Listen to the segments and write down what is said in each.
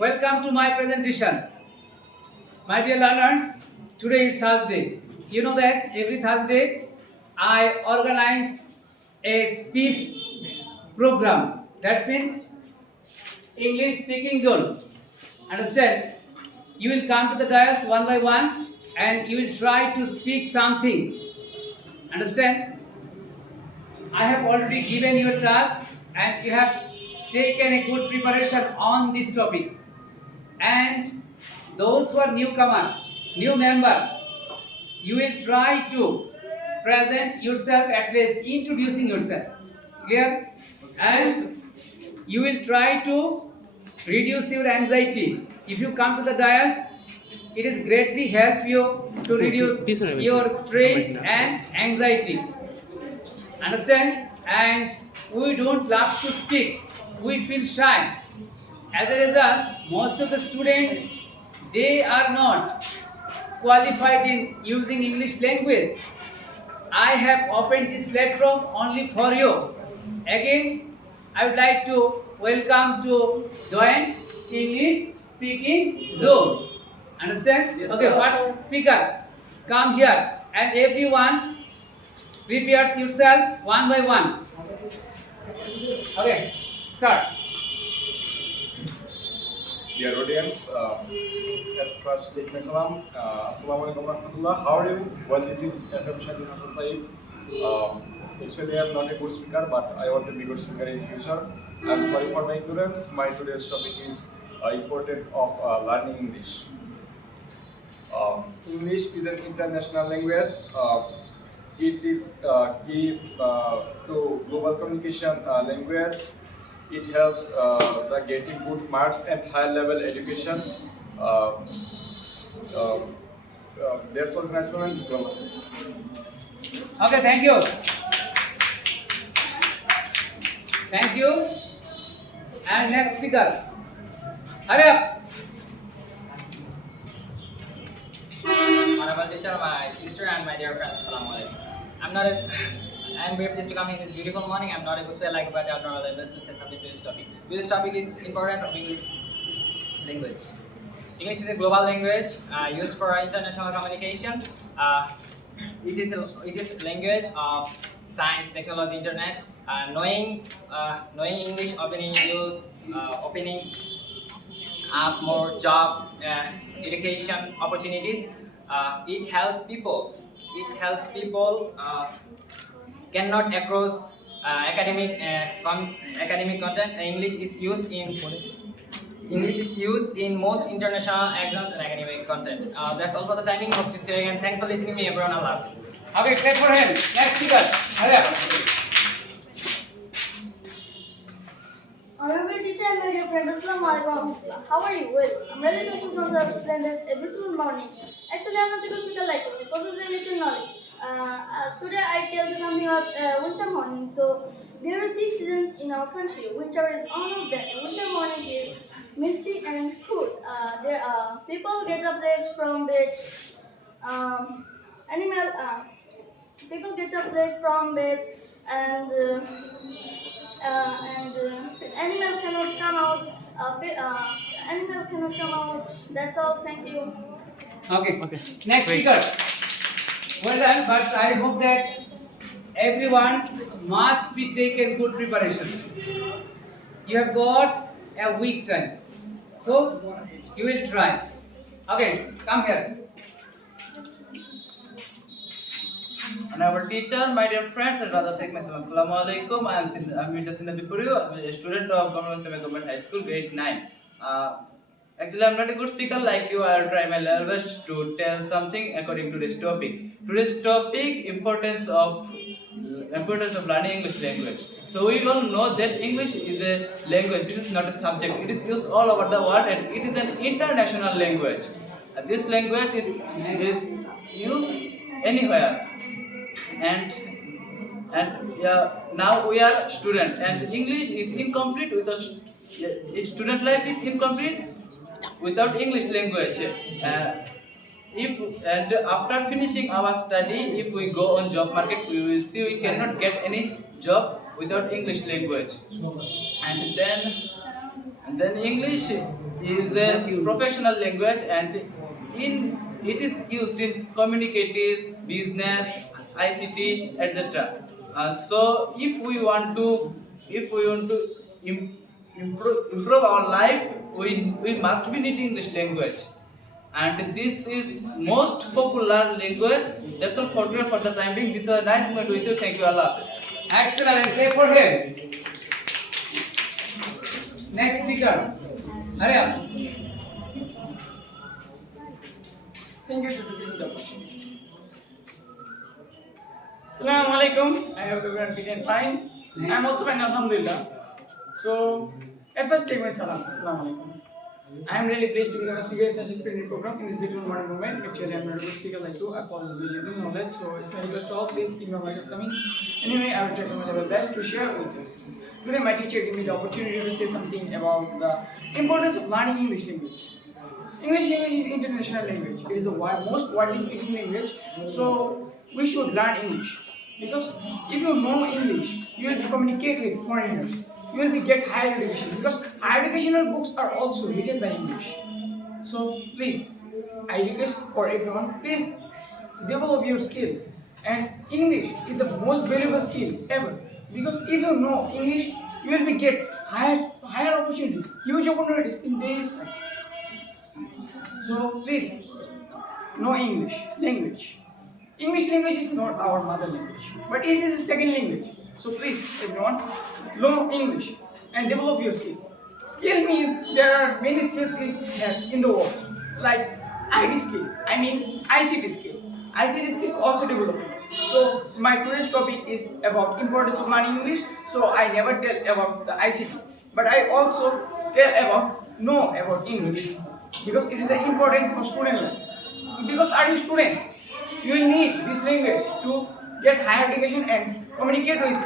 Welcome to my presentation. My dear learners, today is Thursday. You know that every Thursday I organize a speech program. That's mean English speaking zone. Understand? You will come to the dais one by one and you will try to speak something. Understand? I have already given you a task and you have taken a good preparation on this topic. And those who are newcomer, new member, you will try to present yourself, at least introducing yourself. Clear? And you will try to reduce your anxiety. If you come to the dais, it is greatly help you to reduce your stress and anxiety. Understand? And we don't love to speak. We feel shy. As a result, most of the students, they are not qualified in using English language. I have opened this platform only for you. Again, I would like to welcome to join English speaking zone. Understand? Yes, okay, sir. first speaker, come here and everyone prepares yourself one by one. Okay, start. Dear audience, at first, take my salam. Assalamualaikum warahmatullah. How are you? Well, this is FM Shadi Hasan Taib. Actually, I am not a good speaker, but I want to be a good speaker in future. I'm sorry for my ignorance. My today's topic is importance of learning English. English is an international language. It is key to global communication language. It helps the getting good marks and high level education. That's all transparent is global. Okay, thank you. Thank you. And next speaker. Hurry up. Honorable teacher, my sister and my dear friends, assalamu alaikum. I'm very pleased to come in this beautiful morning. I'm not able to speak like but I'll try my best to say something to this topic. This topic is important of English language. English is a global language used for international communication. It is language of science, technology, internet. Knowing English, opening up more job, education opportunities. It helps people. Cannot across academic content. English is used in most international exams and academic content. That's all for the timing. Hope to see you again. Thanks for listening to me, everyone. Allah Hafiz. Okay, clap for him. Next speaker. Hurry up. Honorable teacher and my dear friend, Assalamualaikum. How are you? Well, I'm really looking for the splendid a beautiful morning. Actually, I'm not a good speaker like you, but with related knowledge. Today I tell you something about winter morning. So, there are 6 seasons in our country. Winter is one of them. Winter morning is misty and cool. There are people get up late from bed. People get up late from bed and animal cannot come out. Animal cannot come out. That's all. Thank you. Okay. Next speaker. Well done, but I hope that everyone must be taken good preparation. You have got a week time, so you will try. Okay, come here. Honorable teacher, my dear friends, and rather take myself. Assalamu alaikum. I'm Mirza Sinha Bipuri. I'm a student of Government High School, grade 9. Actually, I'm not a good speaker like you. I'll try my level best to tell something according to this topic. Today's topic: importance of learning English language. So we all know that English is a language. This is not a subject. It is used all over the world, and it is an international language. This language is used anywhere. And now we are student, and English is incomplete without student life is incomplete without English language. If and after finishing our study, if we go on job market, we will see we cannot get any job without English language. And then English is a professional language and it is used in communicatives, business, ICT, etc. So if we want to improve our life, we must be needing English language. And this is most popular language. That's all for today for the time being. This was a nice moment with you. Thank you, Allah Hafiz. Excellent. Clap for him. Next speaker. Hurry up. Thank you for giving me the opportunity. Assalamu alaikum. I hope everyone fit and fine. I'm also fine, alhamdulillah. So, at first, take my salam. Assalamu alaikum. I am really pleased to become a speaker in such a splendid program in this beautiful modern movement. Actually, I'm not a good speaker like you. I apologize for giving knowledge. So, it's my request to all, please ignore my shortcomings. Anyway, I will try to do my best to share with you. Today, my teacher gave me the opportunity to say something about the importance of learning English language. English language is international language. It is the most widely speaking language. So we should learn English because if you know English, you will communicate with foreigners. You will get higher education because higher educational books are also written by English. So please, I request for everyone, please develop your skill. And English is the most valuable skill ever because if you know English, you will get higher opportunities, huge opportunities in various sides. So please, know English language. English language is not our mother language, but it is a second language. So please, everyone, know English and develop your skill. Skill means there are many skills we have in the world, like ID skill, ICT skill. ICT skill also developing. So my today's topic is about importance of learning English. So I never tell about the ICT, but I also know about English because it is important for student life. Because are you student, you will need this language to get higher education and communicate with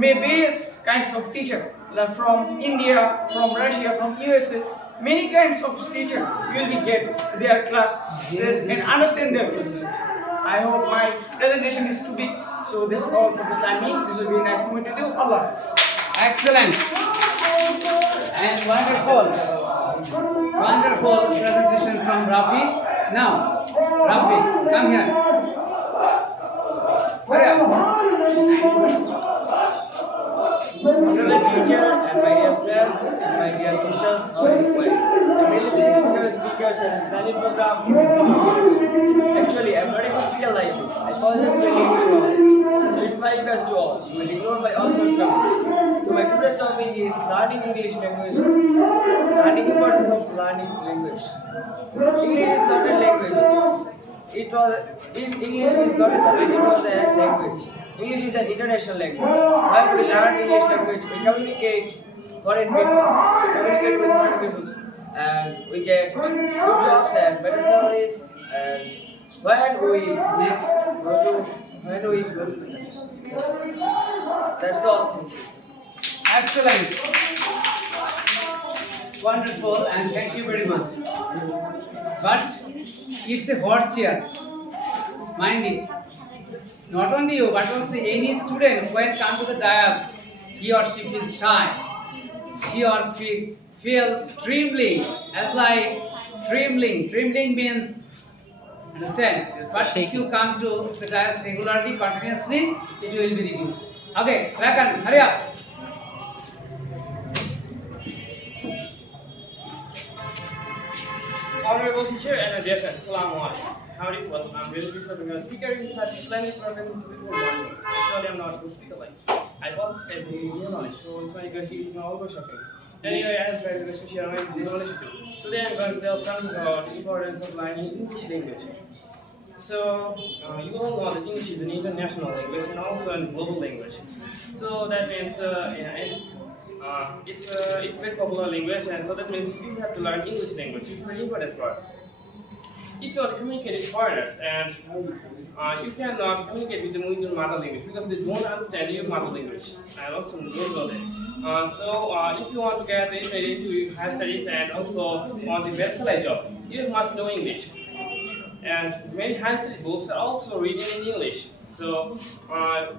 various kinds of teachers like from India, from Russia, from USA. Many kinds of teachers you will get their classes and understand their class. I hope my presentation is too big. So this is all for the time being. This will be a nice moment to do. Allah Hafiz. Excellent. And wonderful presentation from Rafi. Now, Rafi, come here. Hurry up. Honorable teacher and my dear friends and my dear sisters, how is it going? I'm really pleased to have a speaker in this splendid program. Actually, I'm not a good speaker like you. I call this spelling wrong. So it's my request to all. You will ignore my answer from. So my today's topic is learning English language. Learning importance of learning language. English is not a language. English is not a subject, it was a language. English is an international language. When we learn English language, we communicate foreign people, communicate with foreign people, and we get good jobs and better salaries. And when we go to that's all. Excellent. Wonderful, and thank you very much. But it's a hot chair. Mind it. Not only you, but also any student who has come to the dais, he or she feels shy. She or she feels trembling, as like trembling. Trembling means, understand? But if you come to the dais regularly, continuously, it will be reduced. Okay, Rakan, hurry up. Honorable teacher and dear friends, Assalamu alaikum. How are you? Well, I'm really pleased to be a speaker in such a splendid program this beautiful morning. Actually, I'm not a good speaker like you. I was studying new knowledge, so it's my good to know all those topics. Anyway, I have tried my best to share my knowledge with you. Today, I'm going to tell something about the importance of learning English language. So, you all know that English is an international language and also a global language. So that means it's a very popular language, and so that means you have to learn English language. It's very important for us. If you want to communicate with foreigners and you cannot communicate with them with your mother language because they don't understand your mother language and also don't know that. So if you want to get into higher studies and also want the best salary job, you must know English. And many high study books are also written in English. So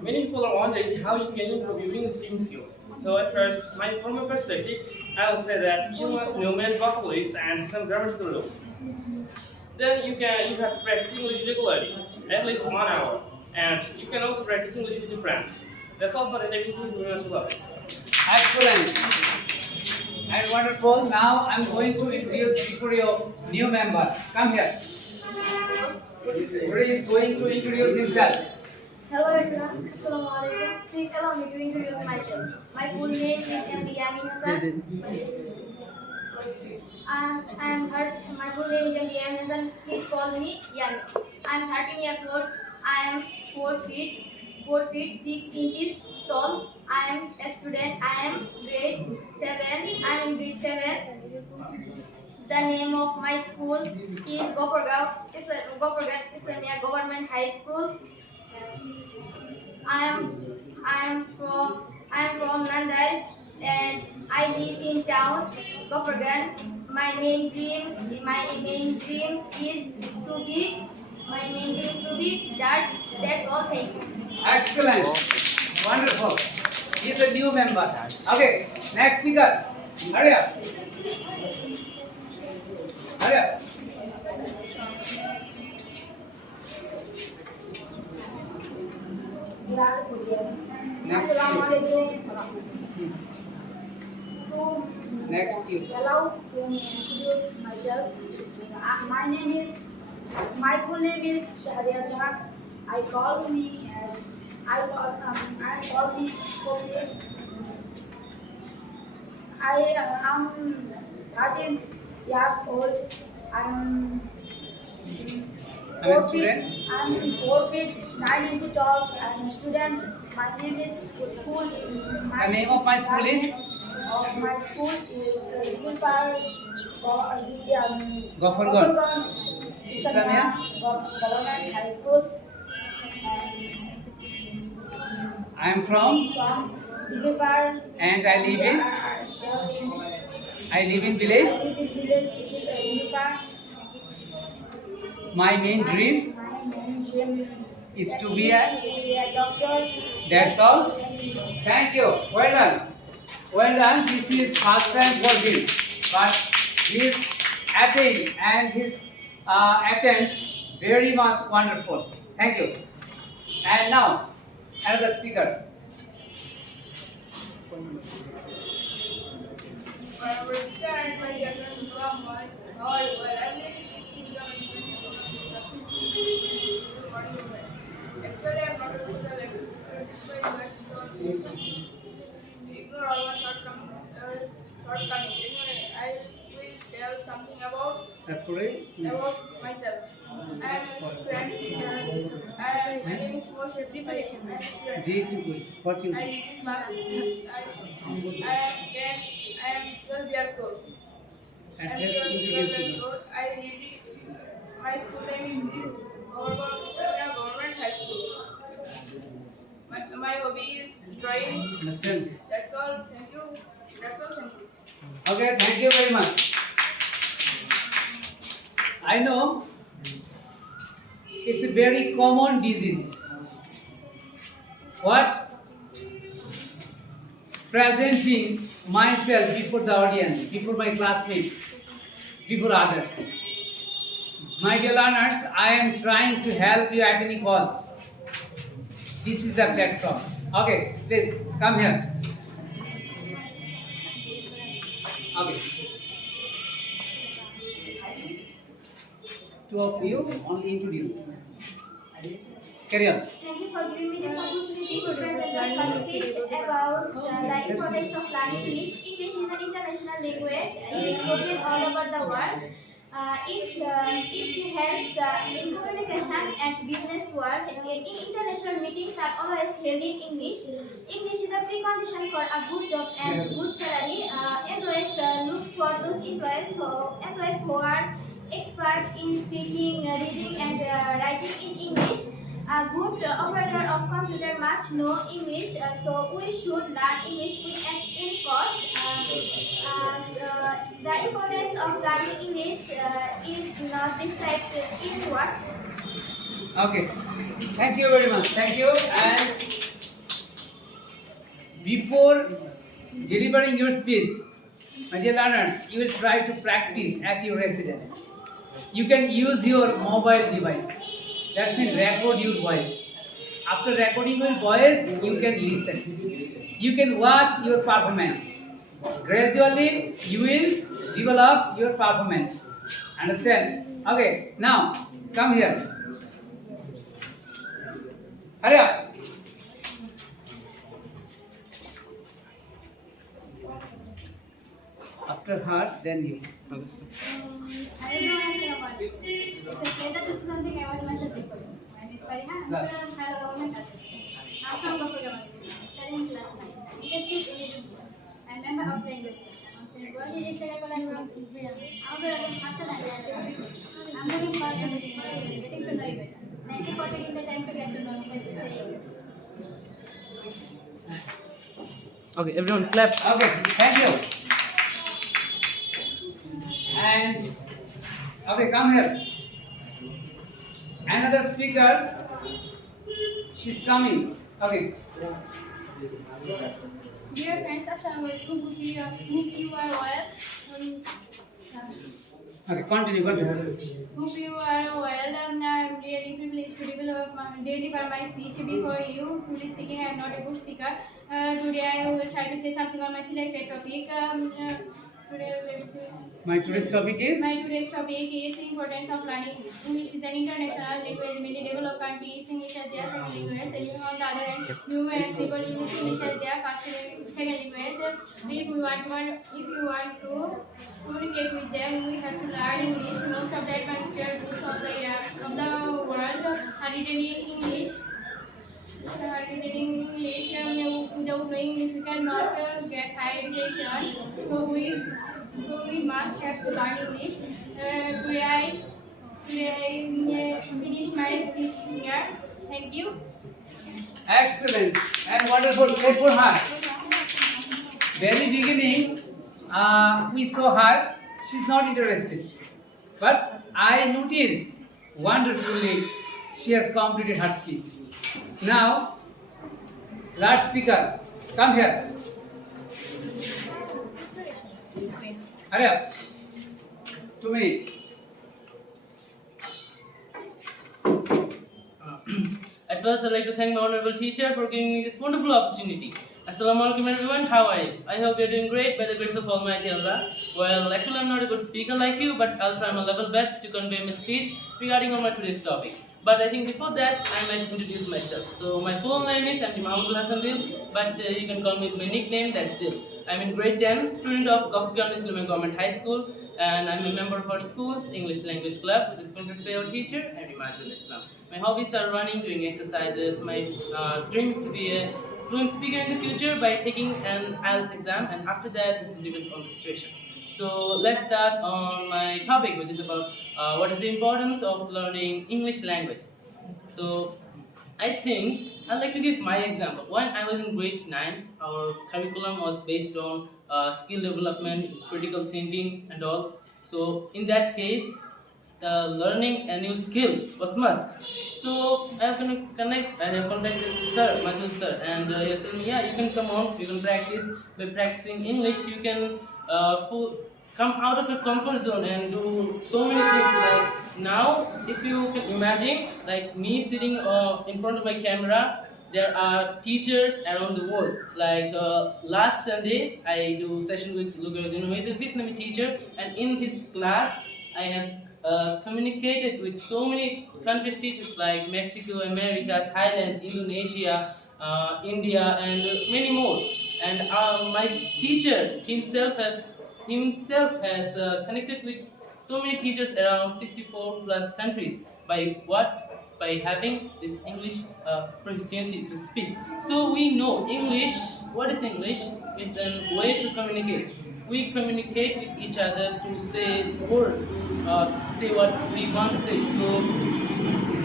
many people are wondering how you can improve your English speaking skills. So at first, from my perspective, I will say that you must know main vocabularies and some grammatical rules. Then you have to practice English regularly, at least 1 hour. And you can also practice English with your friends. That's all for today. Thank you very much. Excellent and wonderful. Now I'm going to introduce you for your new member. Come here. He is going to introduce himself. Hello everyone, Assalamu alaikum. Please allow me to introduce myself. My full name is MD Yamin Hassan. My full name is MD Yamin Hassan. Please call me Yamin. I am 13 years old. I am 4 feet 6 inches tall. I am a student. I am grade 7. I am in grade 7. The name of my school is Gopurgaon Islamia Government High School. I am from Nandal and I live in town Gopurgaon. My main dream is to be judge. That's all. Thank you. Excellent. Wonderful. He's a new member. Okay, next speaker. Hurry up. Hurry up. Next Next you. Allow me to introduce myself. My full name is Shahriya Jahan. I call me Kofi. I am 13 years old. I'm a student. I'm 4 feet 9 inches tall. I'm a student. My name is school. The name of my school is My school is Gilpar Gopurgaon Islamia Government High School. I am from Gilpar. and I live in village. Gilpar. My main dream My main dream is to be a. doctor. That's all. Thank you. Well done. Well done. This is first time for him, but his attempt and his attempt very much wonderful. Thank you. And now another speaker. My dear friends, Assalamu alaikum. How are you? Well, I'm really pleased to become a student of Actually, I'm not a physical expert, despite that, because ignore all my shortcomings. Anyway, I will tell something about myself. I am a student. I am in sports preparation. I am a student. What you? I read in class 6. I am 12 years old. At least introduce yourself. My school name is Government High School. My hobby is drawing. Understand? That's all. Thank you. Okay, thank you very much. I know it's a very common disease. What? Presenting myself before the audience, before my classmates, before others. My dear learners, I am trying to help you at any cost. This is the platform. Okay, please come here. Okay. Two of you only introduce. Carry on. Thank you for giving me this opportunity to present a short speech about the importance of learning English. English is an international language. It is spoken all over the world. It helps in communication and business world. International meetings are always held in English. English is a precondition for a good job and good salary. Employers look for those employees who are expert in speaking, reading, and writing in English. A good operator of computer must know English, so we should learn English at any cost. The importance of learning English is not described in words. Okay. Thank you very much. Thank you. And before delivering your speech, My dear learners, you will try to practice at your residence. You can use your mobile device. That means record your voice. After recording your voice, you can listen. You can watch your performance. Gradually, you will develop your performance. Understand? Okay, now come here. Hurry up. After her, then you. Everyone has a point. So this is something I want to mention before. My name is Farina. Yes. I'm from Hello Government Association. I'm from Gopur studying class 9. It is in Education. I'm a member of the English Club. I'm looking forward to getting to know you better. Thank you for taking the time to get to know me by this saying. Okay, everyone clap. Okay, thank you. And okay, come here. Another speaker. She's coming. Okay. Dear friends, Assalamualaikum. Hope you are well. Okay, continue. Hope you are well. I'm really privileged to develop deliver my speech before you. Truly speaking, I am not a good speaker. Today I will try to say something on my selected topic. My today's topic is. My today's topic is importance of learning English is an international language. Many developed countries English as their second language, and on the other hand, numerous people use English as their second language. If you want to communicate with them, we have to learn English. Most of the advanced books of the world are written in English. Without knowing English, we cannot get higher education. So we must have to learn English. Today I finish my speech here. Thank you. Excellent and wonderful. Clap for her. Very beginning, we saw her. She's not interested, but I noticed wonderfully she has completed her speech. Now, last speaker, come here. Hurry up. 2 minutes. At first, I'd like to thank my honorable teacher for giving me this wonderful opportunity. Assalamu alaikum everyone, how are you? I hope you're doing great by the grace of Almighty Allah. Well, actually I'm not a good speaker like you, but I'll try my level best to convey my speech regarding on my today's topic. But I think before that, I might introduce myself. So my full name is MD Mahmoud Hassan Dil, but you can call me with my nickname, that's Dil. I'm in grade 10, student of Gopur Islam Government High School, and I'm a member of our school's English language club, which is conducted by our teacher, MD Majid Islam. My hobbies are running, doing exercises. My dream is to be a fluent speaker in the future by taking an IELTS exam, and after that, we will live on the situation. So let's start on my topic, which is about what is the importance of learning English language. So I think I'd like to give my example. When I was in grade 9, our curriculum was based on skill development, critical thinking and all. So in that case, learning a new skill was must. So I have contacted Sir, Majul Sir, and he said, yeah, you can come on, you can practice. By practicing English, you can come out of your comfort zone and do so many things. Like now, if you can imagine, like me sitting in front of my camera, there are teachers around the world. Like last Sunday, I do session with Lugaradino, who is a Vietnamese teacher, and in his class, I have communicated with so many countries' teachers like Mexico, America, Thailand, Indonesia, India, and many more. And my teacher himself has connected with so many teachers around 64 plus countries. By what? By having this English proficiency to speak. So we know English. What is English? It's a way to communicate. We communicate with each other to say words, say what we want to say. So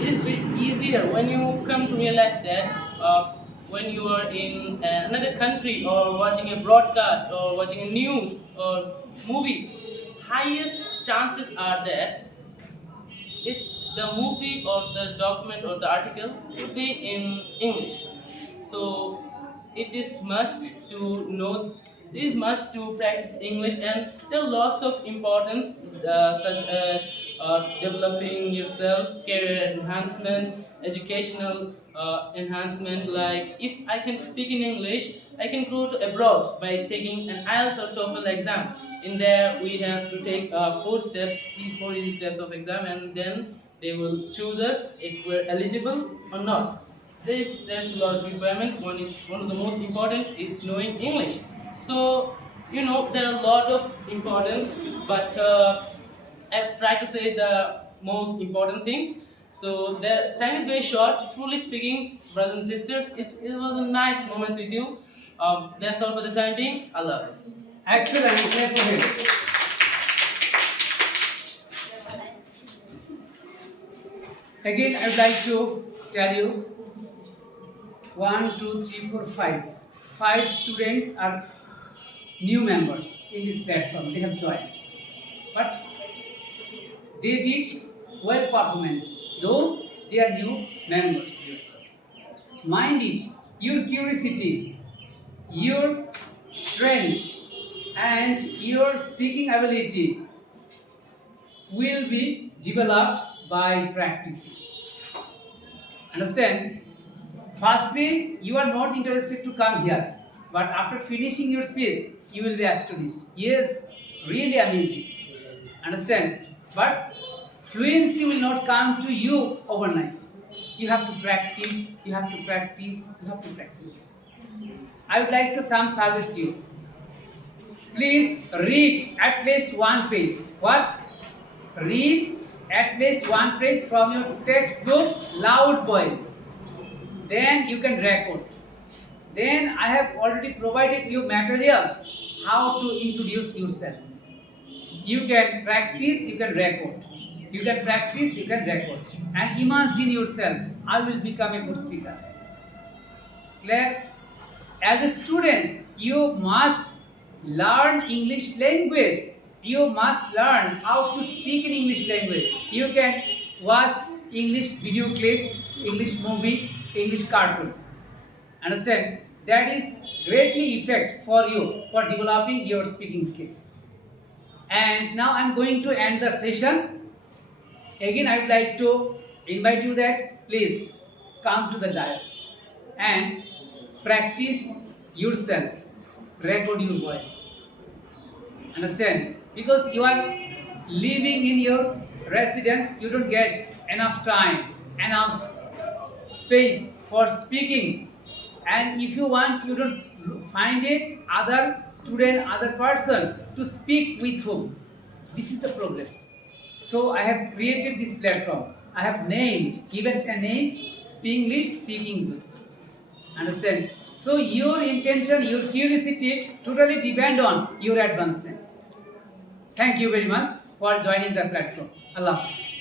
it is very easier when you come to realize that when you are in another country or watching a broadcast or watching a news or movie, highest chances are that if the movie or the document or the article will be in English. So it is must to know there is much to practice English, and there are lots of importance such as developing yourself, career enhancement, educational enhancement. Like if I can speak in English, I can go to abroad by taking an IELTS or TOEFL exam. In there, we have to take 4 steps, these 4 easy steps of exam, and then they will choose us if we're eligible or not. There's a lot of requirement. One of the most important is knowing English. So there are a lot of importance, but I've tried to say the most important things. So the time is very short. Truly speaking, brothers and sisters, it was a nice moment with you. That's all for the time being. Allah Hafiz. Excellent. Clap for him. Again, I would like to tell you 1, 2, 3, 4, 5. 5 students are new members in this platform. They have joined. But they did well performance, though they are new members. Mind it, your curiosity, your strength, and your speaking ability will be developed by practicing. Understand? Firstly, you are not interested to come here, but after finishing your speech, you will be astonished. Yes, really amazing. Understand? But fluency will not come to you overnight. You have to practice, you have to practice, you have to practice. I would like to suggest you. Please read at least 1 page. What? Read at least 1 page from your textbook, loud voice. Then you can record. Then I have already provided you materials how to introduce yourself. You can practice, you can record. You can practice, you can record. And imagine yourself, I will become a good speaker. Clear? As a student, you must learn English language. You must learn how to speak in English language. You can watch English video clips, English movie, English cartoon. Understand? That is greatly effect for you for developing your speaking skill. And now I am going to end the session. Again, I would like to invite you that please come to the dais and practice yourself. Record your voice. Understand? Because you are living in your residence, you don't get enough time, enough space for speaking. And if you want, you don't find it other student, other person to speak with whom. This is the problem. So I have created this platform. I have given a name, Speakenglish Speaking Zone. Understand? So your intention, your curiosity totally depend on your advancement. Thank you very much for joining the platform. Allah Hafiz.